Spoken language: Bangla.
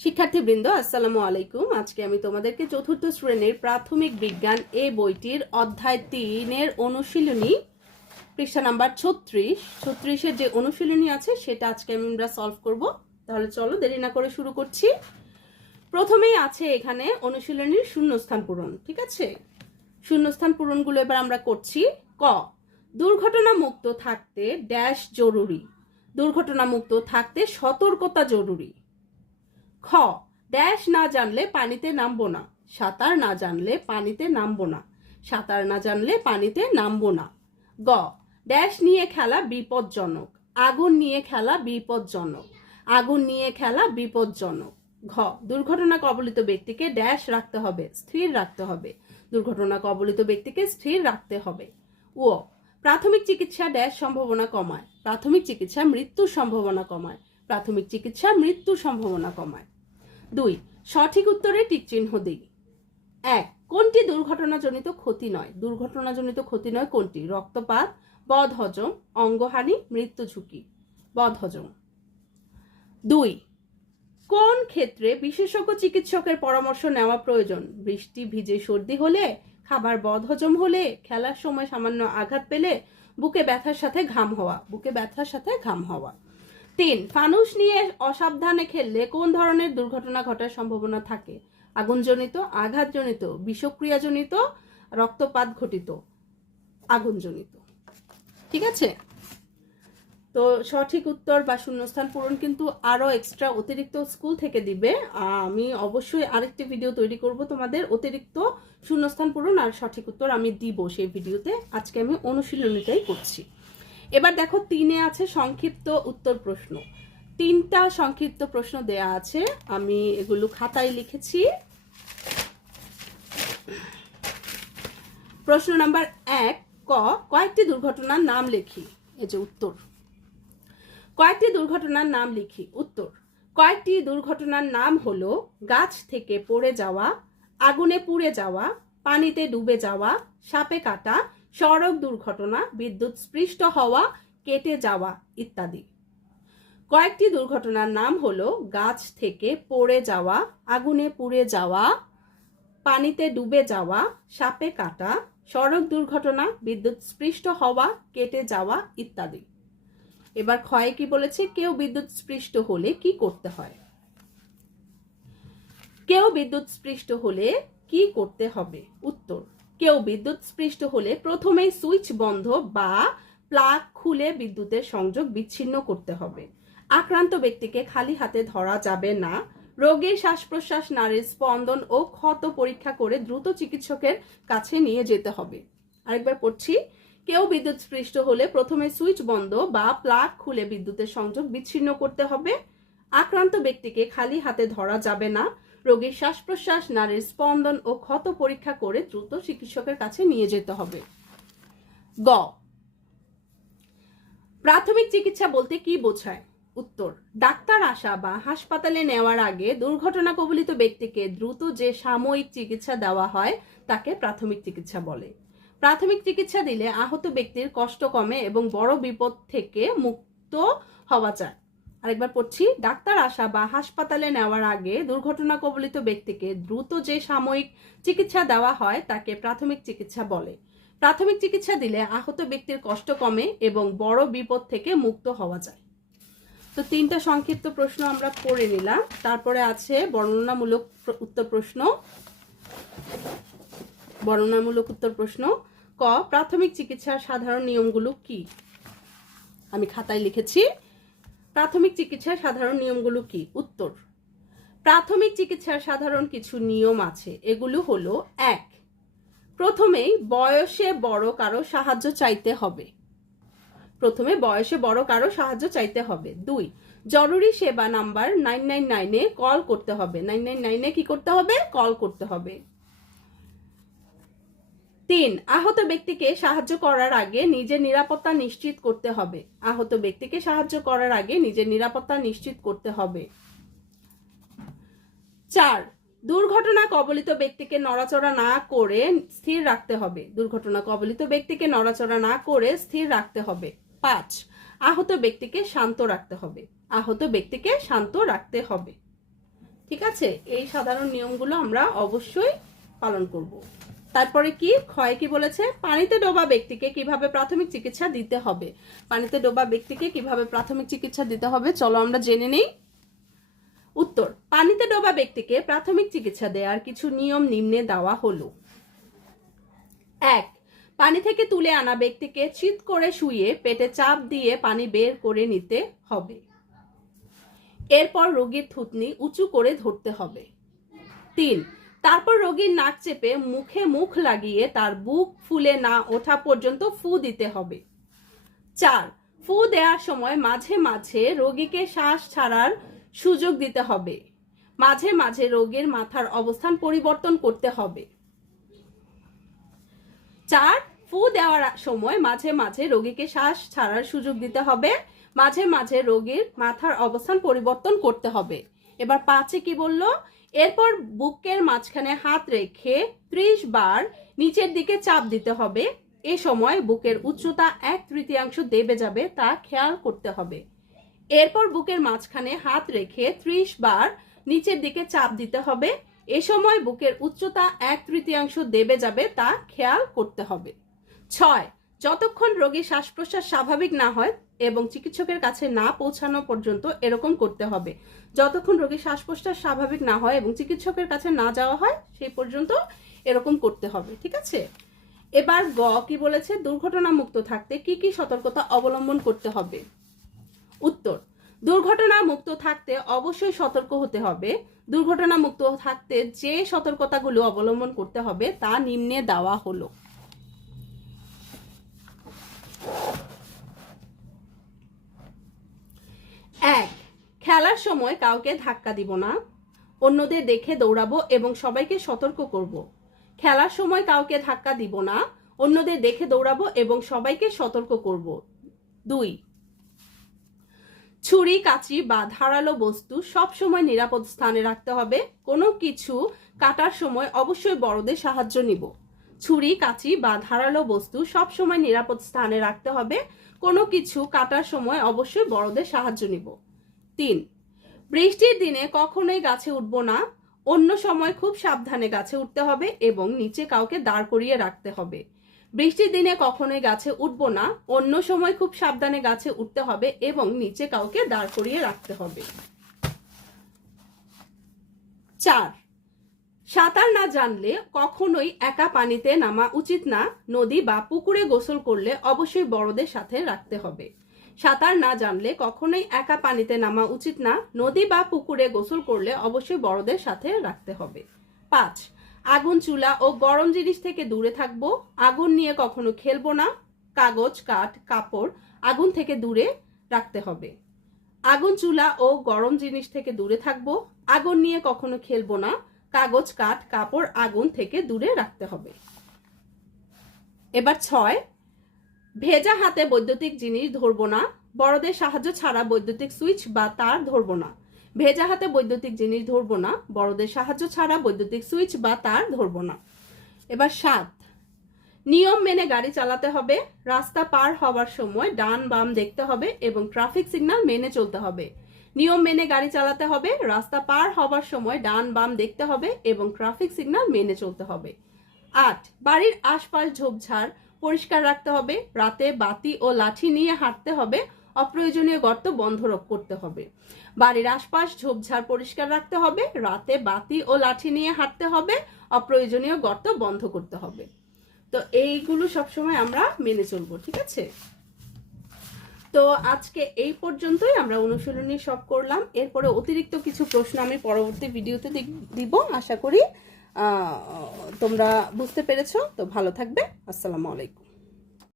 শিক্ষার্থীবৃন্দ আসসালামু আলাইকুম। আজকে আমি তোমাদেরকে চতুর্থ শ্রেণীর প্রাথমিক বিজ্ঞান এই বইটির অধ্যায় 3-এর অনুশীলনী পৃষ্ঠা নাম্বার 36-এর যে অনুশীলনী আছে সেটা আজকে আমরা সলভ করব। তাহলে চলো দেরি না করে শুরু করছি। প্রথমেই আছে এখানে অনুশীলনীর শূন্যস্থান পূরণ। ঠিক আছে, শূন্যস্থান পূরণগুলো এবার আমরা করছি। ক, দুর্ঘটনা মুক্ত থাকতে ড্যাশ জরুরি। দুর্ঘটনা মুক্ত থাকতে সতর্কতা জরুরি। খ, ড্যাশ না জানলে পানিতে নামবো না। সাঁতার না জানলে পানিতে নামবো না। সাঁতার না জানলে পানিতে নামবো না। গ, ড্যাশ নিয়ে খেলা বিপজ্জনক। আগুন নিয়ে খেলা বিপজ্জনক। আগুন নিয়ে খেলা বিপজ্জনক। ঘ, দুর্ঘটনা কবলিত ব্যক্তিকে ড্যাশ রাখতে হবে, স্থির রাখতে হবে। দুর্ঘটনা কবলিত ব্যক্তিকে স্থির রাখতে হবে। ও, প্রাথমিক চিকিৎসা ড্যাশ সম্ভাবনা কমায়। প্রাথমিক চিকিৎসা মৃত্যুর সম্ভাবনা কমায়। প্রাথমিক চিকিৎসা মৃত্যুর সম্ভাবনা কমায়। 2, সঠিক উত্তরে টিক চিহ্ন দিই। 1, কোনটি দুর্ঘটনাজনিত ক্ষতি নয়? দুর্ঘটনাজনিত ক্ষতি নয় কোনটি? রক্তপাত, বদহজম, অঙ্গহানি, মৃত্যু ঝুঁকি। বদহজম। 2, কোন ক্ষেত্রে বিশেষজ্ঞ চিকিৎসকের পরামর্শ নেওয়া প্রয়োজন? বৃষ্টি ভিজে সর্দি হলে, খাবার বদহজম হলে, খেলার সময় সামান্য আঘাত পেলে, বুকে ব্যথার সাথে ঘাম হওয়া। বুকে ব্যথার সাথে ঘাম হওয়া। 3, ফানুস নিয়ে অসাবধানে খেললে কোন ধরনের দুর্ঘটনা ঘটার সম্ভাবনা থাকে? আগুনজনিত, আঘাতজনিত, বিষক্রিয়াজনিত, রক্তপাত ঘটিত। আগুনজনিত। ঠিক আছে, তো সঠিক উত্তর বা শূন্যস্থান পূরণ কিন্তু আরো এক্সট্রা অতিরিক্ত স্কুল থেকে দিবে। আমি অবশ্যই আরেকটি ভিডিও তৈরি করব তোমাদের অতিরিক্ত শূন্যস্থান পূরণ আর সঠিক উত্তর আমি দিব সেই ভিডিওতে। আজকে আমি অনুশীলনীটাই করছি। এবার দেখো 3-এ আছে সংক্ষিপ্ত উত্তর প্রশ্ন। 3টা সংক্ষিপ্ত প্রশ্ন দেয়া আছে, আমি এগুলো খাতায় লিখেছি। প্রশ্ন নাম্বার 1, ক, কয়েকটি দুর্ঘটনার নাম লিখি। এই যে উত্তর। কয়েকটি দুর্ঘটনার নাম লিখি। উত্তর, কয়েকটি দুর্ঘটনার নাম হলো গাছ থেকে পড়ে যাওয়া, আগুনে পুড়ে যাওয়া, পানিতে ডুবে যাওয়া, সাপে কাটা, সড়ক দুর্ঘটনা, বিদ্যুৎ স্পৃষ্ট হওয়া, কেটে যাওয়া ইত্যাদি। কয়েকটি দুর্ঘটনার নাম হলো গাছ থেকে পড়ে যাওয়া, আগুনে পুড়ে যাওয়া, পানিতে ডুবে যাওয়া, সাপে কাটা, সড়ক দুর্ঘটনা, বিদ্যুৎ স্পৃষ্ট হওয়া, কেটে যাওয়া ইত্যাদি। এবার ক্ষয়ে কি বলেছে? কেউ বিদ্যুৎ স্পৃষ্ট হলে কি করতে হয়? কেউ বিদ্যুৎ স্পৃষ্ট হলে কি করতে হবে? উত্তর, কেউ বিদ্যুৎ স্পৃষ্ট হলে প্রথমেই সুইচ বন্ধ বা প্লাগ খুলে বিদ্যুতের সংযোগ বিচ্ছিন্ন করতে হবে। আক্রান্ত ব্যক্তিকে খালি হাতে ধরা যাবে না। রোগীর শ্বাস প্রশ্বাস, নাড়ির স্পন্দন ও ক্ষত পরীক্ষা করে দ্রুত চিকিৎসকের কাছে নিয়ে যেতে হবে। আরেকবার পড়ছি। কেউ বিদ্যুৎ স্পৃষ্ট হলে প্রথমে সুইচ বন্ধ বা প্লাগ খুলে বিদ্যুতের সংযোগ বিচ্ছিন্ন করতে হবে। আক্রান্ত ব্যক্তিকে খালি হাতে ধরা যাবে না। রোগীর শ্বাস প্রশ্বাস, নাড়ির স্পন্দন ও ক্ষত পরীক্ষা করে দ্রুত চিকিৎসকের কাছে নিয়ে যেতে হবে। গ, প্রাথমিক চিকিৎসা বলতে কি বোঝায়? উত্তর, ডাক্তার আসা বা হাসপাতালে নেওয়ার আগে দুর্ঘটনা কবলিত ব্যক্তিকে দ্রুত যে সাময়িক চিকিৎসা দেওয়া হয় তাকে প্রাথমিক চিকিৎসা বলে। প্রাথমিক চিকিৎসা দিলে আহত ব্যক্তির কষ্ট কমে এবং বড় বিপদ থেকে মুক্ত হওয়া যায়। আরেকবার পড়ছি। ডাক্তার আসা বা হাসপাতালে নেওয়ার আগে দুর্ঘটনা কবলিত ব্যক্তিকে দ্রুত যে সাময়িক চিকিৎসা দেওয়া হয় তাকে প্রাথমিক চিকিৎসা বলে। প্রাথমিক চিকিৎসা দিলে আহত ব্যক্তির কষ্ট কমে এবং বড় বিপদ থেকে মুক্ত হওয়া যায়। তো 3টা সংক্ষিপ্ত প্রশ্ন আমরা পড়ে নিলাম। তারপরে আছে বর্ণনামূলক উত্তর প্রশ্ন। বর্ণনামূলক উত্তর প্রশ্ন। ক, প্রাথমিক চিকিৎসার সাধারণ নিয়মগুলো কি? আমি খাতায় লিখেছি। প্রাথমিক চিকিৎসার সাধারণ নিয়মগুলো কি? উত্তর, প্রাথমিক চিকিৎসার সাধারণ কিছু নিয়ম আছে। এগুলো হলো: 1, প্রথমেই বয়সে বড় কারো সাহায্য চাইতে হবে। প্রথমে বয়সে বড় কারো সাহায্য চাইতে হবে। 2, জরুরি সেবা নাম্বার 999-এ কল করতে হবে। 999-এ কি করতে হবে? কল করতে হবে। 3, আহত ব্যক্তিকে সাহায্য করার আগে নিজের নিরাপত্তা নিশ্চিত করতে হবে। আহত ব্যক্তিকে সাহায্য করার আগে নিজের নিরাপত্তা নিশ্চিত করতে হবে। 4, দুর্ঘটনা কবলিত ব্যক্তিকে নড়াচড়া না করে স্থির রাখতে হবে। দুর্ঘটনা কবলিত ব্যক্তিকে নড়াচড়া না করে স্থির রাখতে হবে। 5, আহত ব্যক্তিকে শান্ত রাখতে হবে। আহত ব্যক্তিকে শান্ত রাখতে হবে। ঠিক আছে, এই সাধারণ নিয়মগুলো আমরা অবশ্যই পালন করব। তারপরে কি ক্ষয় কি বলেছে, পানিতে ডোবা ব্যক্তিকে কিভাবে প্রাথমিক চিকিৎসা দিতে হবে। পানিতে ডোবা ব্যক্তিকে কিভাবে প্রাথমিক চিকিৎসা দিতে হবে চলো আমরা জেনে নেই। উত্তর, পানিতে ডোবা ব্যক্তিকে প্রাথমিক চিকিৎসা দেওয়ার কিছু নিয়ম নিম্নে দেওয়া হলো। 1. পানি থেকে তুলে আনা ব্যক্তিকে চিৎ করে শুয়ে পেটে চাপ দিয়ে পানি বের করে নিতে হবে। এরপর রোগীর থুতনি উঁচু করে ধরতে হবে। 3. তারপর রোগীর নাক চেপে মুখে মুখ লাগিয়ে তার বুক ফুলে না ওঠা পর্যন্ত ফু দিতে হবে। 4. ফু দেওয়ার সময় মাঝে মাঝে রোগীকে শ্বাস ছাড়ার সুযোগ দিতে হবে। মাঝে মাঝে রোগীর মাথার অবস্থান পরিবর্তন করতে হবে। 4. ফু দেওয়ার সময় মাঝে মাঝে রোগীকে শ্বাস ছাড়ার সুযোগ দিতে হবে। মাঝে মাঝে রোগীর মাথার অবস্থান পরিবর্তন করতে হবে। এবার 5 কি বলল, এরপর বুকের মাঝখানে হাত রেখে 30 বার নিচের দিকে চাপ দিতে হবে। এ সময় বুকের উচ্চতা 1/3 দেবে যাবে তা খেয়াল করতে হবে। এরপর বুকের মাঝখানে হাত রেখে 30 বার নিচের দিকে চাপ দিতে হবে। এ সময় বুকের উচ্চতা 1/3 দেবে যাবে তা খেয়াল করতে হবে। 6. যতক্ষণ রোগীর শ্বাস প্রশ্বাস স্বাভাবিক না হয় এবং চিকিৎসকের কাছে না পৌঁছানো পর্যন্ত এরকম করতে হবে। যতক্ষণ রোগীর শ্বাস প্রশ্বাস স্বাভাবিক না হয় এবং চিকিৎসকের কাছে না যাওয়া হয় সেই পর্যন্ত এরকম করতে হবে। ঠিক আছে, এবার গ কি বলেছে, দুর্ঘটনা মুক্ত থাকতে কি কি সতর্কতা অবলম্বন করতে হবে। উত্তর, দুর্ঘটনা মুক্ত থাকতে অবশ্যই সতর্ক হতে হবে। দুর্ঘটনা মুক্ত থাকতে যে সতর্কতাগুলো অবলম্বন করতে হবে তা নিম্নে দেওয়া হলো। 1. খেলার সময় কাউকে ধাক্কা দিব না, অন্যদের দেখে দৌড়াবো এবং সবাইকে সতর্ক করব। খেলার সময় কাউকে ধাক্কা দিব না, অন্যদের দেখে দৌড়াবো এবং সবাইকে সতর্ক করব। 2. ছুরি কাঁচি বা ধারালো বস্তু সব সময় নিরাপদ স্থানে রাখতে হবে। কোনো কিছু কাটার সময় অবশ্যই বড়দের সাহায্য নিব। ছুরি কাঁচি বা ধারালো বস্তু সব সময় নিরাপদ স্থানে রাখতে হবে। কোনো কিছু কাটার সময় অবশ্যই বড়দের সাহায্য নিব। 3. বৃষ্টির দিনে কখনোই গাছে উঠব না, অন্য সময় খুব সাবধানে গাছে উঠতে হবে এবং নিচে কাউকে দাঁড় করিয়ে রাখতে হবে। বৃষ্টির দিনে কখনোই গাছে উঠব না, অন্য সময় খুব সাবধানে গাছে উঠতে হবে এবং নিচে কাউকে দাঁড় করিয়ে রাখতে হবে। 4. সাঁতার না জানলে কখনোই একা পানিতে নামা উচিত না, নদী বা পুকুরে গোসল করলে অবশ্যই বড়দের সাথে রাখতে হবে। সাঁতার না জানলে কখনোই একা পানিতে নামা উচিত না, নদী বা পুকুরে গোসল করলে অবশ্যই বড়দের সাথে রাখতে হবে। 5. আগুন চুলা ও গরম জিনিস থেকে দূরে থাকবো। আগুন নিয়ে কখনো খেলবো না, কাগজ কাঠ কাপড় আগুন থেকে দূরে রাখতে হবে। আগুন চুলা ও গরম জিনিস থেকে দূরে থাকবো। আগুন নিয়ে কখনো খেলবো না, কাগজ কাঠ কাপড় আগুন থেকে দূরে রাখতে হবে। এবার 6. ভেজা হাতে বৈদ্যুতিক জিনিস ধরবো না, বড়দের সাহায্য ছাড়া বৈদ্যুতিক সুইচ বা তার ধরবো না। ভেজা হাতে বৈদ্যুতিক জিনিস ধরবো না, বড়দের সাহায্য ছাড়া বৈদ্যুতিক সুইচ বা তার ধরবো না। এবার 7. নিয়ম মেনে গাড়ি চালাতে হবে। রাস্তা পার হওয়ার সময় ডান বাম দেখতে হবে এবং ট্রাফিক সিগন্যাল মেনে চলতে হবে। নিয়ম মেনে গাড়ি চালাতে হবে, রাস্তা পার হওয়ার সময় ডান বাম দেখতে হবে এবং ট্রাফিক সিগন্যাল মেনে চলতে হবে। 8. বাড়ির আশপাশ ঝোপঝাড় পরিষ্কার রাখতে হবে। রাতে বাতি ও লাঠি নিয়ে হাঁটতে হবে। অপ্রয়োজনীয় গর্ত বন্ধ করতে হবে। বাড়ির আশপাশ ঝোপঝাড় পরিষ্কার রাখতে হবে। রাতে বাতি ও লাঠি নিয়ে হাঁটতে হবে। অপ্রয়োজনীয় গর্ত বন্ধ করতে হবে। তো এইগুলো সবসময় আমরা মেনে চলবো। ঠিক আছে, তো আজকে এই পর্যন্তই আমরা অনুশীলনী সব করলাম। এরপরে অতিরিক্ত কিছু প্রশ্ন আমি পরবর্তী ভিডিওতে দিব। আশা করি তোমরা বুঝতে পেরেছো। তো ভালো থাকবে। আসসালামু আলাইকুম।